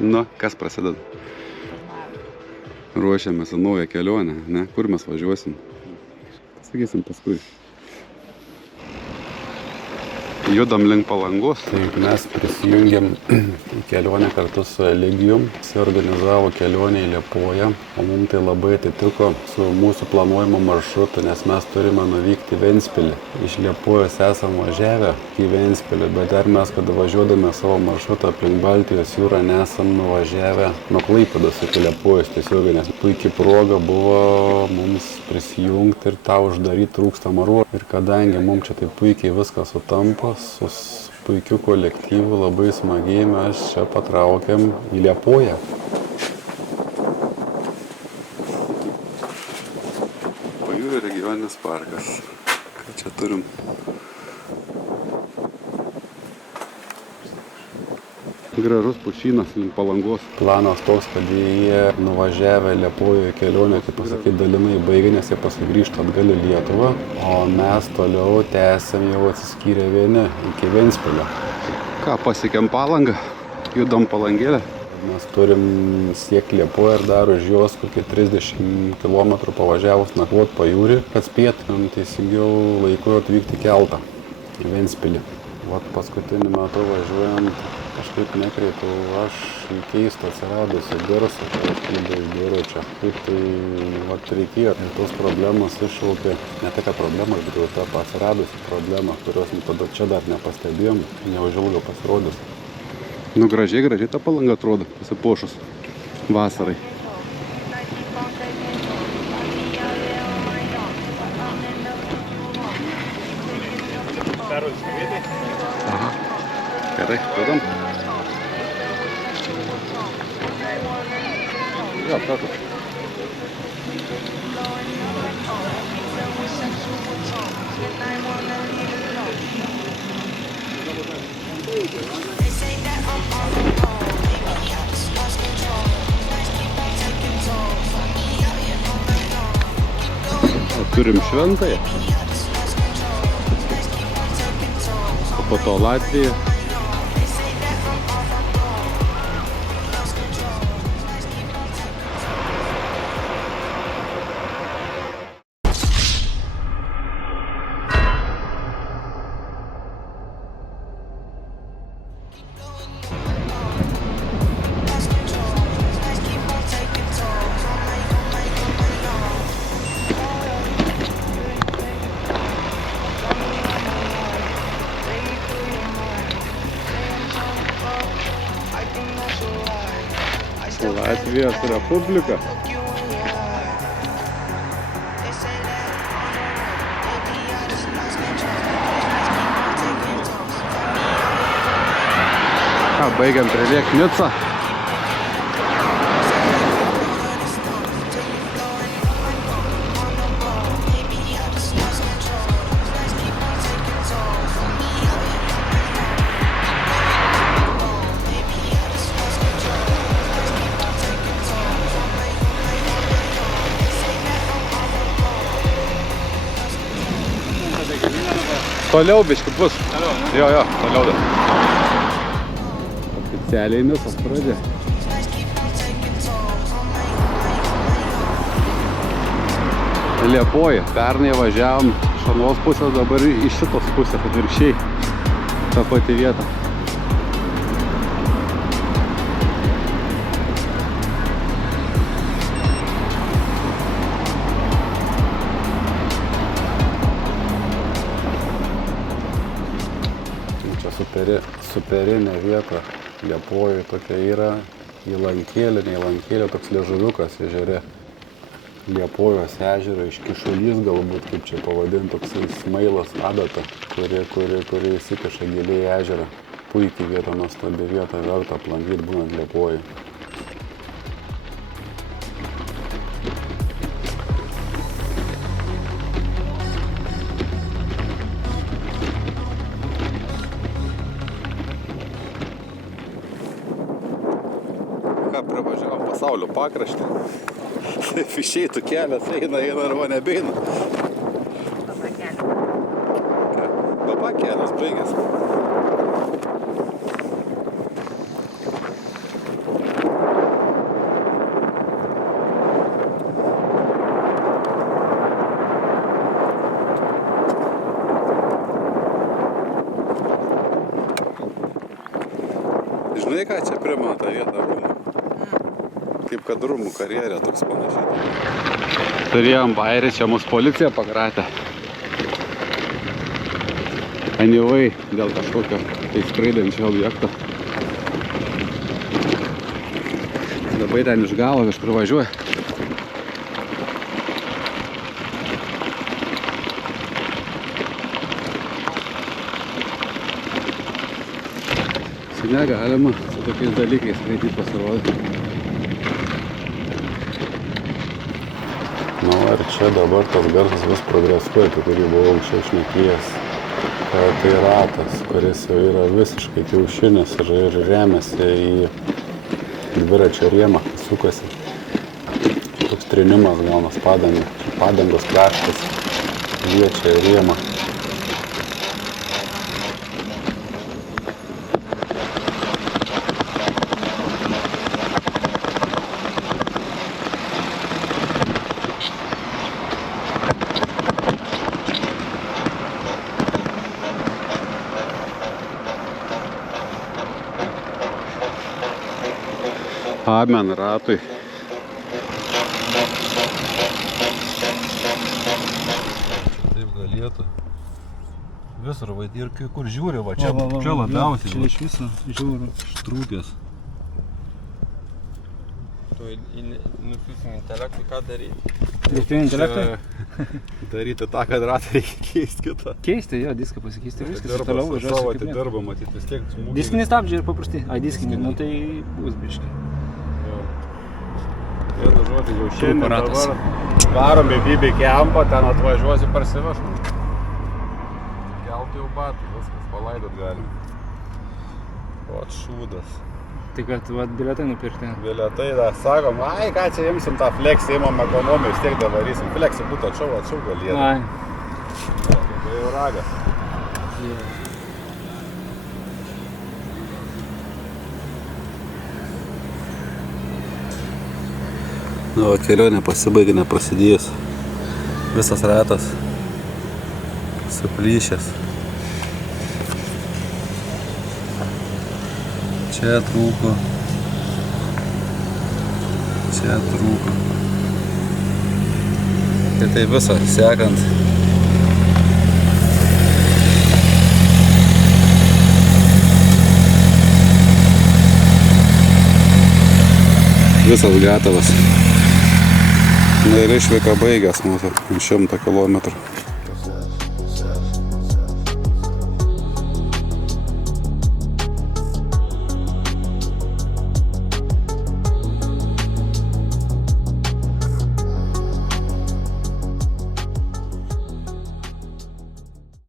Nu, kas prasideda? Ruošiamės į naują kelionę, ne? Kur mes važiuosim? Sakysim paskui. Judam link Palangos. Taip, mes prisijungėm į kelionę kartu su Eligijum. Jis organizavo kelionę į Liepoją, o mums tai labai atitiko su mūsų planuojamu maršrutu, nes mes turime nuvykti į Ventspilį. Iš Liepojos esam važiavę į Ventspilį, bet dar mes, kada važiuodami savo maršrutą aplink Baltijos jūrą, nesam nuvažiavę nuo Klaipėdos iki Liepojos tiesiogiai, nes puikiai proga buvo mums prisijungti ir tą uždaryti trūkstamą ruožą. Ir kadangi mums čia taip puikiai viskas sutampa, su puikiu kolektyvu, labai smagiai mes čia patraukėm į Liepoją. Pajūrio regioninis parkas. Ką čia turim? Gražus pušynas link Palangos. Planas toks, kad jie nuvažiavę Liepojoje kelionę, kaip pasakyti, dalinai baigė, nes jie pasigrįžta atgal į Lietuvą, o mes toliau tęsiam jau atsiskyrę vieni iki Ventspilio. Ką, pasiekėm Palangą, judam Palangėlę. Mes turim siekti Liepoją ir dar už jos kokį 30 km pavažiavus nakvot pajūrį, kad spėtumėm teisingiau laiku atvykti keltą į Ventspilį. Vat paskutiniu metu važiuojant kažkaip nekreipiau aš į keistą atsiradusią garsą, kai aš klydau iš dviračio. Kaip tai reikėjo. Ir tos problemos iššaukė, ne tai kad problemos, bet jau tą atsiradusią problemą, kurios tada čia dar nepastebėjom, neužilgo pasirodys. Nu gražiai ta Palanga atrodo, pasipuošus vasarai. Aha, gerai, judam. Jo, prašau. Turim Šventąją, o po to Latviją. Latvijos Respublika. Ką, baigiam priliekt Nicą. Toliau biškį bus. Jo, toliau dar. Oficialiai Nicos pradė. Liepoja. Pernai važiavom iš anos pusės, dabar iš šitos pusės atvirkščiai. Ta pati vieta. Superinė vieta Liepojoj tokia yra, įlankėlė, neįlankėlė, toks liežuviukas ežere. Liepojos ežero iškišulys galbūt, kaip čia pavadinti, toksai smailas adata, kuri įsikeša giliai į ežerą. Puikiai vieta, nuostabi vieta, verta aplankyti būnant Liepojoj. Pravažiavom pasaulio pakraštį. Taip išeitų kelias, eina arba nebeina. Papa kelias baigėsi. Žinai, ką čia primena tą vietą rūmų? Kaip kad rūmų karjerė toks panašiai. Turėjom bairį, čia mūsų policija pakratė. Anyway, dėl kažkokio tai skraidančio objekto. Labai ten iš galo kažkur važiuoja. Negalima su tokiais dalykais skraidyti pasirodyti. Na ir čia dabar tas garsas vis progresuoja, apie kurį buvau anksčiau šnekėjęs. Tai ratas, kuris jau yra visiškai kiaušinis ir remiasi į dviračio rėmą, sukasi. Toks trinimas gaunas padangos kraštas liečia rėmą. Amen ratui. Taip galėtų. Visur, ir kur žiūri, va, čia labiausiai. Čia iš viso žiūriu. Štrūkės. Tu nusiusim intelektui, ką daryti? Dirbtinį intelektą? Daryti tą kvadratą reikia keisti kitą. Keisti, jo, diską pasikeisti, viskas. Dirba Toliau su važiuosi savo kaip nieko. atidirba, matyt, vis tiek smūgiai. Diskiniai stabdžiai ir paprasti. Ai, diskiniai, nu tai bus biškai. Vienu žodžiu, jau šiandien aparatas. dabar varom į BB kempą, ten atvažiuosi parsivežti. Keltų jau batų, viskas palaidot galim. O, šūdas. Tai kad, va, bilietai nupirkti. Bilietai, da, sakom, ai, ką čia imsim tą fleksį, imam ekonomiją, vis tiek davarysim. Fleksį būtų atšau galėtų. Ai. Tai jau ragas. Nu, o kelionė pasibaigė, neprasidėjus. Visas ratas suplyšęs. Čia trūko. Čia trūko. Tai visą sekant. Visas gatavas. Na ir išvyka baigęs mūsų 100 kilometrų.